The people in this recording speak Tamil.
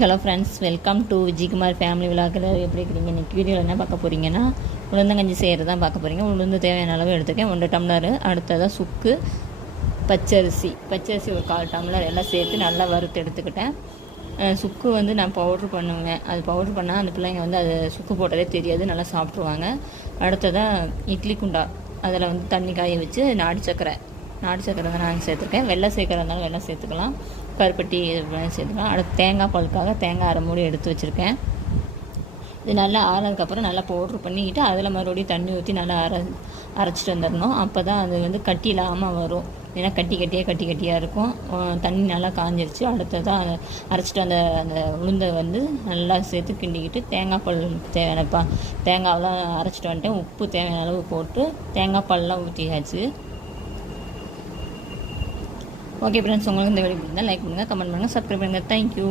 Hello friends, welcome to Vijayakumar family விழாக்கில். எப்படி இருக்கிறீங்க? இன்றைக்கி வீடியோவில் என்ன பார்க்க போகிறீங்கன்னா, உளுந்தங்கஞ்சி செய்கிறது தான் பார்க்க போகிறீங்க. உளுந்து தேவையான அளவு எடுத்துக்கேன், 1 டம்ளர். அடுத்ததாக சுக்கு, பச்சரிசி ஒரு 1/4 டம்ளர் எல்லாம் சேர்த்து நல்லா வறுத்து எடுத்துக்கிட்டேன். சுக்கு வந்து நான் பவுட்ரு பண்ணுவேன். அது பவுட்ரு பண்ணால் அந்த பிள்ளைங்க வந்து அது சுக்கு போட்டதே தெரியாது, நல்லா சாப்பிட்ருவாங்க. அடுத்ததாக இட்லி குண்டா, அதில் வந்து தண்ணி காய வச்சு நாட்டு சக்கரை தான் நான் சேர்த்துருக்கேன். வெள்ளை சேர்க்கறதுனால வெள்ளை சேர்த்துக்கலாம், கருப்பட்டி சேர்த்துக்கலாம். அடுத்து தேங்காய் பாலுக்காக தேங்காய் அரை மூடி எடுத்து வச்சுருக்கேன். இது நல்லா ஆறதுக்கப்புறம் நல்லா பவுட்ரு பண்ணிக்கிட்டு அதில் மறுபடியும் தண்ணி ஊற்றி நல்லா அரைச்சிட்டு வந்துடணும். அப்போ தான் அது வந்து கட்டி இல்லாமல் வரும். ஏன்னா கட்டியாக இருக்கும். தண்ணி நல்லா காஞ்சிருச்சு. அடுத்ததான் அதை அரைச்சிட்டு அந்த உளுந்தை வந்து நல்லா சேர்த்து கிண்டிக்கிட்டு தேங்காய் பால் தேவையானப்பா தேங்காயெலாம் அரைச்சிட்டு வந்துட்டேன். உப்பு தேவையான அளவு போட்டு தேங்காய் பால்லாம் ஊற்றியாச்சு. ஓகே ஃப்ரெண்ட்ஸ், உங்களுக்கு இந்த வீடியோ பிடிச்சிருந்தா லைக் பண்ணுங்கள், கமெண்ட் பண்ணுங்கள், சப்ஸ்கிரைப் பண்ணுங்கள். தேங்க்யூ.